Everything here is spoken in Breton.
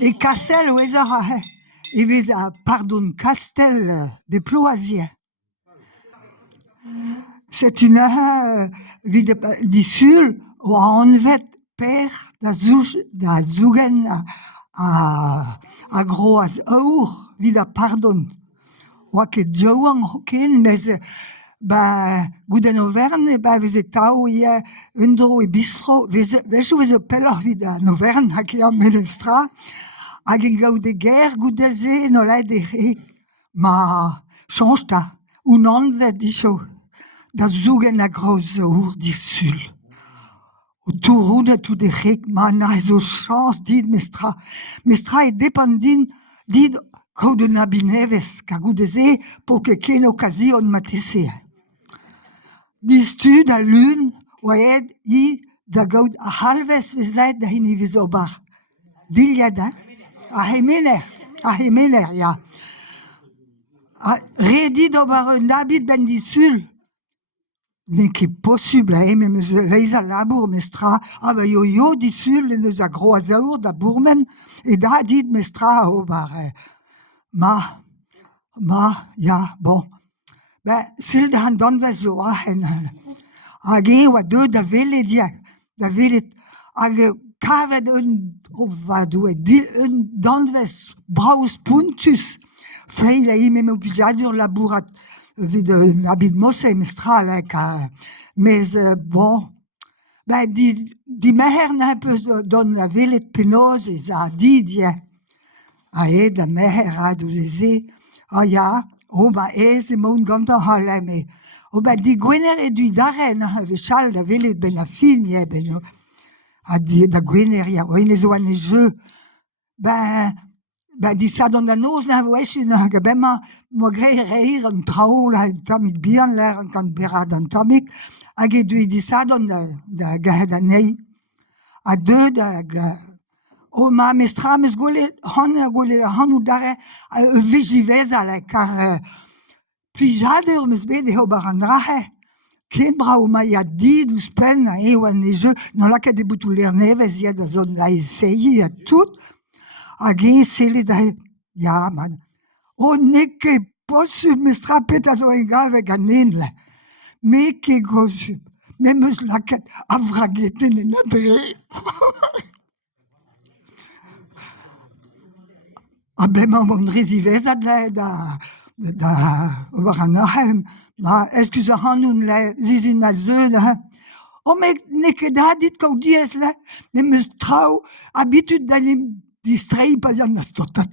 Et Castel, pardon, Castel de Ploisier. C'est une ville d'Issul où on fait per da Zugen a Groaz Our, vida pardon. Ou que Joan Hocken, mais Guden Auvergne, visitau hier Undro et Bistro, je peller vida Auvergne, qui a Menestra, a gau de guerre, Gudeze, no la de ma change ta, ou non vet dicho, da Zugen a Groaz Our d'Issul. Tout roule tout de rek, man a zo chance dit mestra. Mestra est dépendant dit qu'au de nabineves, qu'à goudeze, pour que qu'une occasion matisse. Dis-tu da lune, oed, da gaud a halves visleit da hini visobar. Diliada, a hemener, ja. Redi d'obar un habit ben disul. N'est que possible, mais les labour mestra, yo disul les agroazaur da bourmen, et da dit mestra au bar. Ja, bon. Sil da han donvez zo ahen. Age wa deux da velet dia, da velet, age kavet un donvez braus puntus, fei la même obligadur labourat, vid abid mosse mestra, mais bon, di meher n'a peu don la velet penose, za didie. Ae da meher a douleze, ja, eze mon ganta haleme. Di gwener e du daren, vechal da velet ben a fin, ben, da gwener, ja, oine zo an e jeu. Di sa don da noz na voechen, bema, mo gre reir an trao, la tamik bihan, l'air an kan berad an tamik, hag e di sa don da gahed an ei. A deux da... ma mestra mes gole han ou dare vejivez ala car plijader mes bede ho barandrahe kebra o ma ya did ou spen e wan e jeu non la ka de boutou ler neves ya da zone la essayi a tout agi sele da ja man o ne ke possu mestra peta zo enga avec anen la me ke gosu même la kat avragete ne nadre. Ma mon rezivez da Baranahem, excuse hanun la zizin ma zeun, me ne ket da dit kau dies la, ne meus trao, habitude d'aller distraire pas yan na stotat.